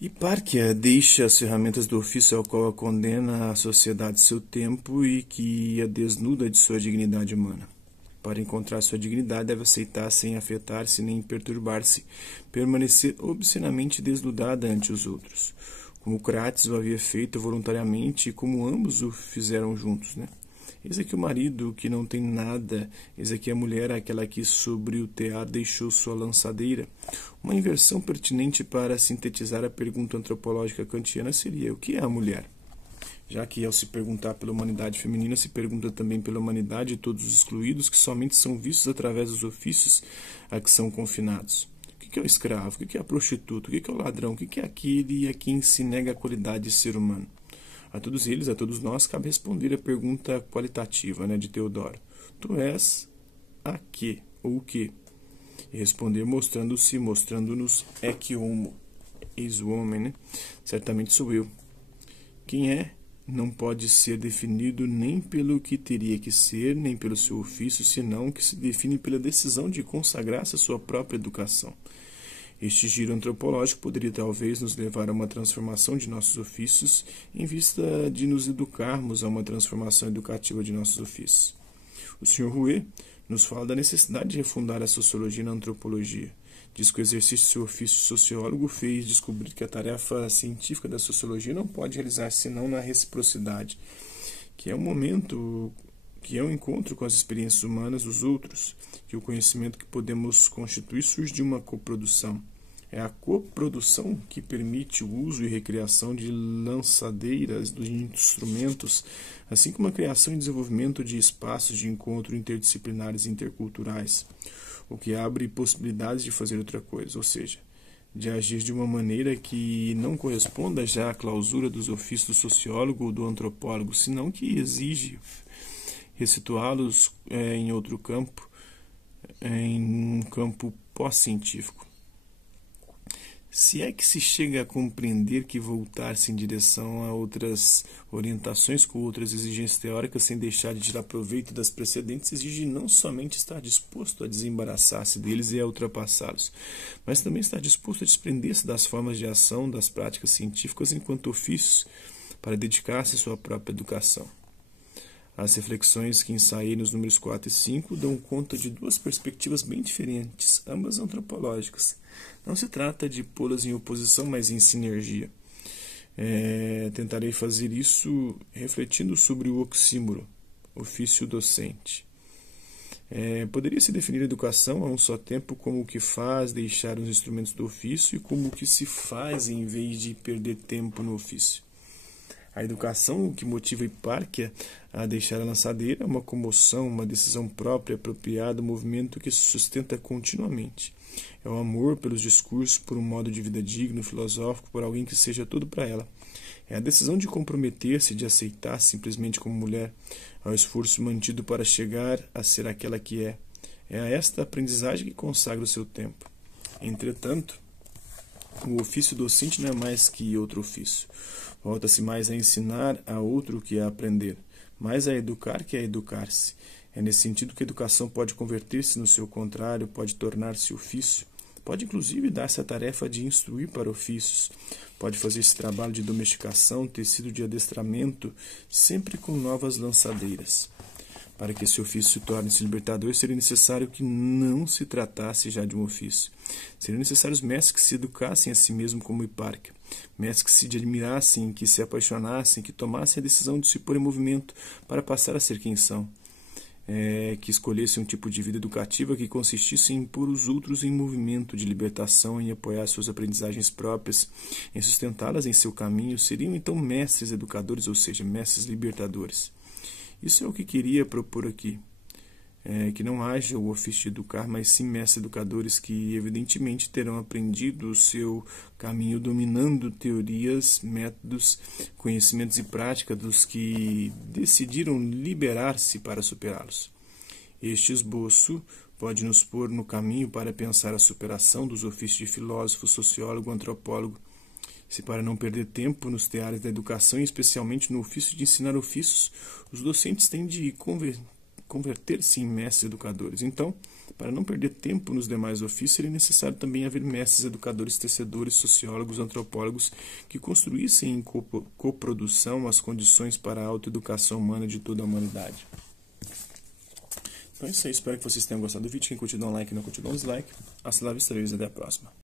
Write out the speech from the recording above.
Hipárquia deixa as ferramentas do ofício ao qual a condena a sociedade seu tempo e que a desnuda de sua dignidade humana. Para encontrar sua dignidade, deve aceitar sem afetar-se nem perturbar-se, permanecer obscenamente desnudada ante os outros, como Crates o havia feito voluntariamente e como ambos o fizeram juntos, né? Eis aqui o marido que não tem nada, eis aqui a mulher, aquela que sobre o tear deixou sua lançadeira. Uma inversão pertinente para sintetizar a pergunta antropológica kantiana seria: o que é a mulher? Já que ao se perguntar pela humanidade feminina, se pergunta também pela humanidade de todos os excluídos que somente são vistos através dos ofícios a que são confinados. O que é o escravo? O que é a prostituta? O que é o ladrão? O que é aquele a quem se nega a qualidade de ser humano? A todos eles, a todos nós, cabe responder a pergunta qualitativa, de Teodoro. Tu és a quê? Ou o quê? E responder mostrando-nos é que homo. Eis o homem, Certamente sou eu. Quem é? Não pode ser definido nem pelo que teria que ser, nem pelo seu ofício, senão que se define pela decisão de consagrar-se à sua própria educação. Este giro antropológico poderia talvez nos levar a uma transformação de nossos ofícios, em vista de nos educarmos a uma transformação educativa de nossos ofícios. O Sr. Rouet nos fala da necessidade de refundar a sociologia na antropologia. Diz que o exercício de seu ofício de sociólogo fez descobrir que a tarefa científica da sociologia não pode realizar-se senão na reciprocidade, que é o momento, que é o encontro com as experiências humanas dos outros, que o conhecimento que podemos constituir surge de uma coprodução. É a coprodução que permite o uso e recriação de lançadeiras de instrumentos, assim como a criação e desenvolvimento de espaços de encontro interdisciplinares e interculturais, o que abre possibilidades de fazer outra coisa, ou seja, de agir de uma maneira que não corresponda já à clausura dos ofícios do sociólogo ou do antropólogo, senão que exige ressituá-los em outro campo, em um campo pós-científico. Se é que se chega a compreender que voltar-se em direção a outras orientações com outras exigências teóricas sem deixar de tirar proveito das precedentes exige não somente estar disposto a desembaraçar-se deles e a ultrapassá-los, mas também estar disposto a desprender-se das formas de ação das práticas científicas enquanto ofícios para dedicar-se à sua própria educação. As reflexões que ensaiei nos números 4 e 5 dão conta de duas perspectivas bem diferentes, ambas antropológicas. Não se trata de pô-las em oposição, mas em sinergia. Tentarei fazer isso refletindo sobre o oxímoro, ofício docente. Poderia-se definir a educação a um só tempo como o que faz deixar os instrumentos do ofício e como o que se faz em vez de perder tempo no ofício. A educação, o que motiva a Hipárquia a deixar a lançadeira, é uma comoção, uma decisão própria, apropriada, um movimento que se sustenta continuamente. É o amor pelos discursos, por um modo de vida digno, filosófico, por alguém que seja tudo para ela. É a decisão de comprometer-se, de aceitar simplesmente como mulher, ao esforço mantido para chegar a ser aquela que é. É a esta aprendizagem que consagra o seu tempo. Entretanto, o ofício docente não é mais que outro ofício. Volta-se mais a ensinar a outro que a aprender, mais a educar que a educar-se. É nesse sentido que a educação pode converter-se no seu contrário, pode tornar-se ofício, pode inclusive dar-se a tarefa de instruir para ofícios, pode fazer esse trabalho de domesticação, tecido de adestramento, sempre com novas lançadeiras. Para que esse ofício se torne-se libertador, seria necessário que não se tratasse já de um ofício. Seriam necessários mestres que se educassem a si mesmos como Hipárquia, mestres que se admirassem, que se apaixonassem, que tomassem a decisão de se pôr em movimento para passar a ser quem são, que escolhessem um tipo de vida educativa que consistisse em pôr os outros em movimento de libertação, em apoiar suas aprendizagens próprias, em sustentá-las em seu caminho, seriam então mestres educadores, ou seja, mestres libertadores. Isso é o que queria propor aqui, que não haja o ofício de educar, mas sim mestres educadores que evidentemente terão aprendido o seu caminho dominando teorias, métodos, conhecimentos e práticas dos que decidiram liberar-se para superá-los. Este esboço pode nos pôr no caminho para pensar a superação dos ofícios de filósofo, sociólogo, antropólogo, se para não perder tempo nos teares da educação, e especialmente no ofício de ensinar ofícios, os docentes têm de converter-se em mestres educadores. Então, para não perder tempo nos demais ofícios, seria necessário também haver mestres educadores, tecedores, sociólogos, antropólogos que construíssem em coprodução as condições para a autoeducação humana de toda a humanidade. Então é isso aí, espero que vocês tenham gostado do vídeo. Quem curtiu, dá um like, não curtiu, dá um dislike. Hasta lá, vista, até a próxima.